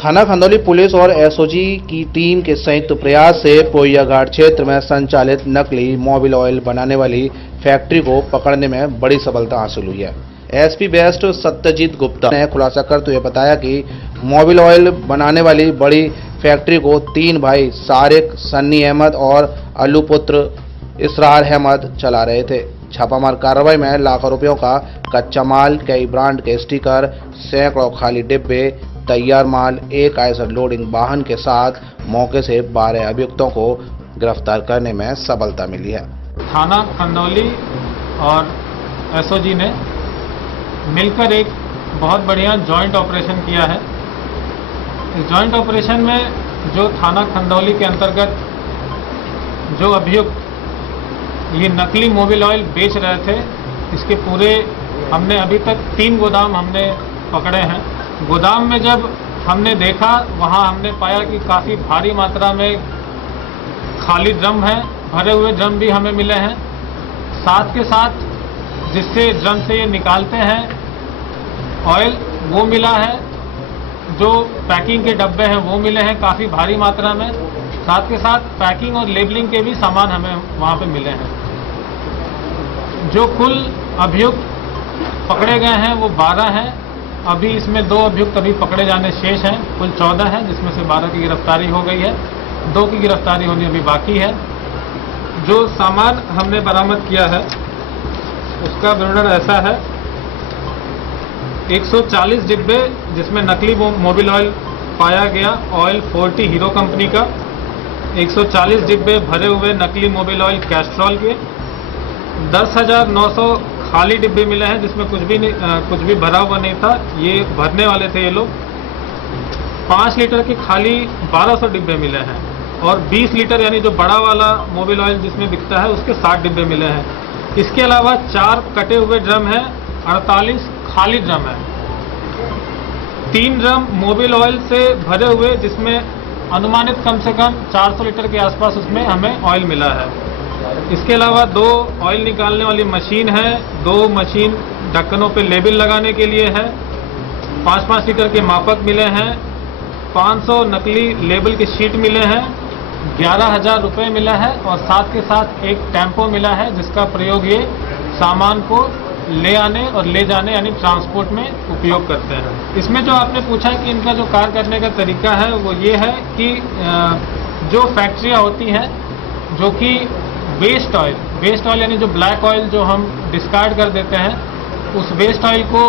थाना खंदौली पुलिस और एसओजी की टीम के संयुक्त प्रयास से पोइया घाट क्षेत्र में संचालित नकली मोबिल ऑयल बनाने वाली फैक्ट्री को पकड़ने में बड़ी सफलता हासिल हुई है। एसपी वेस्ट सत्यजीत गुप्ता ने खुलासा करते हुए बताया कि मोबिल ऑयल बनाने वाली बड़ी फैक्ट्री को 3 भाई सारिक, सन्नी अहमद और अल्लू पुत्र इसरार अहमद चला रहे थे। छापामार कार्रवाई में लाखों रुपयों का कच्चा माल, कई ब्रांड के स्टिकर, सैकड़ों खाली डिब्बे, तैयार माल, एक आयसर लोडिंग वाहन के साथ मौके से 12 अभियुक्तों को गिरफ्तार करने में सफलता मिली है। थाना खंदौली और एसओजी ने मिलकर एक बहुत बढ़िया जॉइंट ऑपरेशन किया है। इस जॉइंट ऑपरेशन में जो थाना खंदौली के अंतर्गत जो अभियुक्त ये नकली मोबिल ऑयल बेच रहे थे, इसके पूरे हमने अभी तक 3 गोदाम हमने पकड़े हैं। गोदाम में जब हमने देखा, वहाँ हमने पाया कि काफ़ी भारी मात्रा में खाली ड्रम है, भरे हुए ड्रम भी हमें मिले हैं। साथ के साथ जिससे ड्रम से ये निकालते हैं ऑयल, वो मिला है। जो पैकिंग के डब्बे हैं वो मिले हैं काफ़ी भारी मात्रा में। साथ के साथ पैकिंग और लेबलिंग के भी सामान हमें वहाँ पे मिले हैं। जो कुल अभियुक्त पकड़े गए हैं वो 12 हैं। अभी इसमें 2 अभियुक्त अभी पकड़े जाने शेष हैं। कुल 14 हैं, जिसमें से 12 की गिरफ्तारी हो गई है, 2 की गिरफ्तारी होनी अभी बाकी है। जो सामान हमने बरामद किया है उसका विवरण ऐसा है। 140 डिब्बे जिसमें नकली मोबिल ऑयल पाया गया, ऑयल 40 हीरो कंपनी का। 140 डिब्बे भरे हुए नकली मोबिल ऑयल कैस्ट्रॉल के। 10,900 खाली डिब्बे मिले हैं, जिसमें कुछ भी भरा हुआ नहीं था, ये भरने वाले थे ये लोग। 5 लीटर के खाली 1200 डिब्बे मिले हैं और 20 लीटर यानी जो बड़ा वाला मोबिल ऑयल जिसमें बिकता है उसके 60 डिब्बे मिले हैं। इसके अलावा 4 कटे हुए ड्रम हैं, 48 खाली ड्रम है। 3 ड्रम मोबिल ऑयल से भरे हुए, जिसमें अनुमानित कम से कम 400 लीटर के आसपास उसमें हमें ऑयल मिला है। इसके अलावा 2 ऑयल निकालने वाली मशीन है, 2 मशीन ढक्कनों पे लेबल लगाने के लिए है। 5-5 लीटर के मापक मिले हैं। 500 नकली लेबल की शीट मिले हैं। 11,000 रुपये मिला है और साथ के साथ एक टेम्पो मिला है, जिसका प्रयोग ये सामान को ले आने और ले जाने यानी ट्रांसपोर्ट में उपयोग करते हैं। इसमें जो आपने पूछा कि इनका जो कार्य करने का तरीका है वो ये है कि जो फैक्ट्रियाँ होती हैं जो कि वेस्ट ऑयल यानी जो ब्लैक ऑयल जो हम डिस्कार्ड कर देते हैं, उस वेस्ट ऑयल को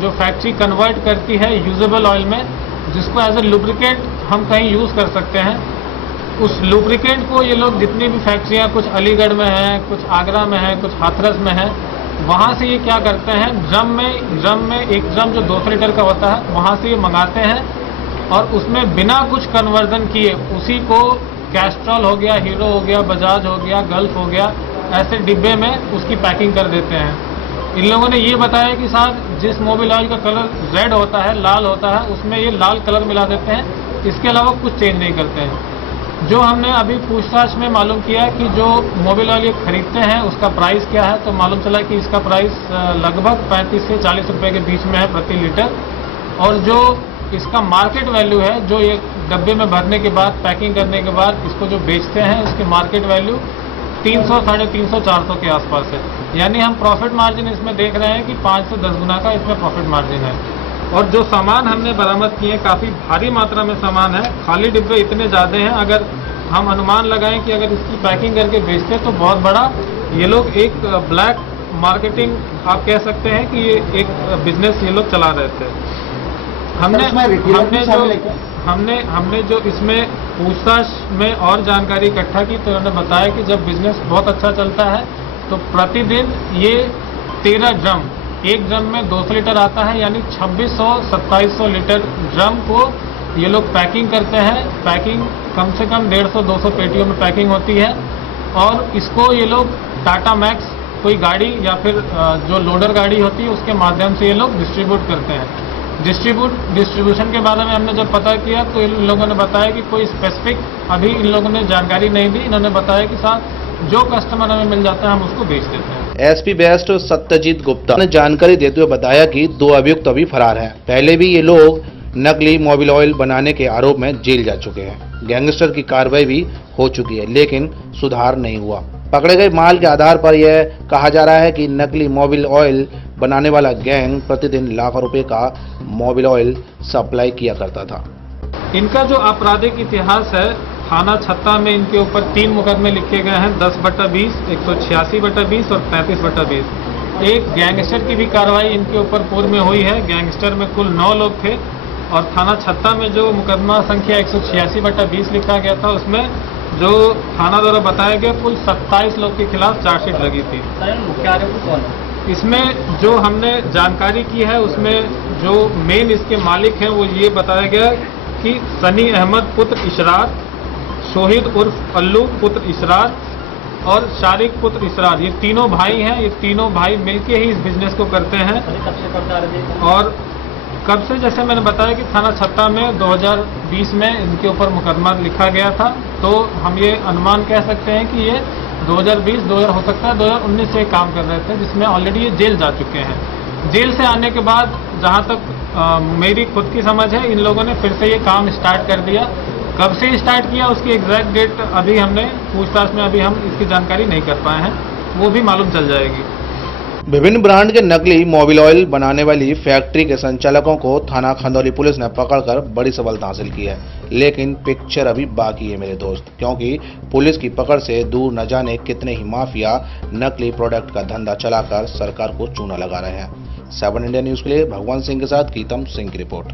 जो फैक्ट्री कन्वर्ट करती है यूजेबल ऑयल में, जिसको एज ए लुब्रिकेंट हम कहीं यूज़ कर सकते हैं। उस लुब्रिकेंट को ये लोग, जितनी भी फैक्ट्रियाँ, कुछ अलीगढ़ में हैं, कुछ आगरा में हैं, कुछ हाथरस में हैं, वहाँ से ये क्या करते हैं, ड्रम में एक ड्रम जो 200 लीटर का होता है, वहाँ से ये मंगाते हैं और उसमें बिना कुछ कन्वर्जन किए उसी को कैस्ट्रॉल हो गया, हीरो हो गया, बजाज हो गया, गल्फ हो गया, ऐसे डिब्बे में उसकी पैकिंग कर देते हैं। इन लोगों ने ये बताया कि साहब जिस मोबिल ऑयल का कलर रेड होता है, लाल होता है, उसमें ये लाल कलर मिला देते हैं, इसके अलावा कुछ चेंज नहीं करते हैं। जो हमने अभी पूछताछ में मालूम किया कि जो मोबिल ऑयल ये खरीदते हैं उसका प्राइस क्या है, तो मालूम चला कि इसका प्राइस लगभग 35 से 40 रुपये के बीच में है प्रति लीटर। और जो इसका मार्केट वैल्यू है, जो ये डब्बे में भरने के बाद, पैकिंग करने के बाद इसको जो बेचते हैं, इसकी मार्केट वैल्यू 300, 350, 400 के आसपास है। यानी हम प्रॉफिट मार्जिन इसमें देख रहे हैं कि 5 से 10 गुना का इसमें प्रॉफिट मार्जिन है। और जो सामान हमने बरामद किए काफ़ी भारी मात्रा में सामान है। खाली डिब्बे इतने ज़्यादा हैं, अगर हम अनुमान लगाएं कि अगर इसकी पैकिंग करके बेचते तो बहुत बड़ा ये लोग एक ब्लैक मार्केटिंग आप कह सकते हैं कि ये एक बिजनेस ये लोग चला रहे थे। हमने जो इसमें पूछताछ में और जानकारी इकट्ठा की, तो उन्होंने बताया कि जब बिजनेस बहुत अच्छा चलता है तो प्रतिदिन ये 13 ड्रम, एक ड्रम में 200 लीटर आता है, यानी 2600-2700 लीटर ड्रम को ये लोग पैकिंग करते हैं। पैकिंग कम से कम 150-200 पेटियों में पैकिंग होती है और इसको ये लोग टाटा मैक्स कोई गाड़ी या फिर जो लोडर गाड़ी होती है उसके माध्यम से ये लोग डिस्ट्रीब्यूट करते हैं। डिस्ट्रीब्यूशन के बारे में हमने जब पता किया तो इन लोगों ने बताया कि कोई स्पेसिफिक अभी इन लोगों ने जानकारी नहीं दी। इन्होंने बताया कि साहब जो कस्टमर हमें मिल जाता है हम उसको बेच देते हैं। एसपी वेस्ट सत्यजीत गुप्ता ने जानकारी देते हुए बताया कि 2 अभियुक्त अभी फरार हैं। पहले भी ये लोग नकली मोबिल ऑयल बनाने के आरोप में जेल जा चुके हैं। गैंगस्टर की कार्रवाई भी हो चुकी है, लेकिन सुधार नहीं हुआ। पकड़े गए माल के आधार पर यह कहा जा रहा है कि नकली मोबिल ऑयल बनाने वाला गैंग प्रतिदिन लाखों रुपए का मोबिल ऑयल सप्लाई किया करता था। इनका जो आपराधिक इतिहास है, थाना छत्ता में इनके ऊपर 3 मुकदमे लिखे गए हैं, 10/20, 186/20 और 35/20। एक गैंगस्टर की भी कार्रवाई इनके ऊपर पूर्व में हुई है। गैंगस्टर में कुल 9 लोग थे और थाना छत्ता में जो मुकदमा संख्या 186/20 लिखा गया था, उसमें जो थाना द्वारा बताया गया कुल 27 लोग के खिलाफ चार्जशीट लगी थी। मुख्य आरोपी कौन है? इसमें जो हमने जानकारी की है, उसमें जो मेन इसके मालिक हैं वो ये बताया गया कि सनी अहमद पुत्र इशरार, शोहिद उर्फ अल्लू पुत्र इशरार और शारिक पुत्र इशरार, ये तीनों भाई हैं। ये तीनों भाई मिलके ही इस बिजनेस को करते हैं। कब से करता आ रहे थे? और कब से, जैसे मैंने बताया कि थाना छत्ता में 2020 में इनके ऊपर मुकदमा लिखा गया था, तो हम ये अनुमान कह सकते हैं कि ये 2020 हो सकता है 2019 से काम कर रहे थे, जिसमें ऑलरेडी ये जेल जा चुके हैं। जेल से आने के बाद जहाँ तक मेरी खुद की समझ है, इन लोगों ने फिर से ये काम स्टार्ट कर दिया। कब से स्टार्ट किया उसकी एग्जैक्ट डेट अभी हमने पूछताछ में अभी हम इसकी जानकारी नहीं कर पाए हैं, वो भी मालूम चल जाएगी। विभिन्न ब्रांड के नकली मोबिल ऑयल बनाने वाली फैक्ट्री के संचालकों को थाना खंदौली पुलिस ने पकड़कर बड़ी सफलता हासिल की है, लेकिन पिक्चर अभी बाकी है मेरे दोस्त, क्योंकि पुलिस की पकड़ से दूर न जाने कितने ही माफिया नकली प्रोडक्ट का धंधा चलाकर सरकार को चूना लगा रहे हैं। 7 इंडिया न्यूज के लिए भगवान सिंह के साथ गीतम सिंह की रिपोर्ट।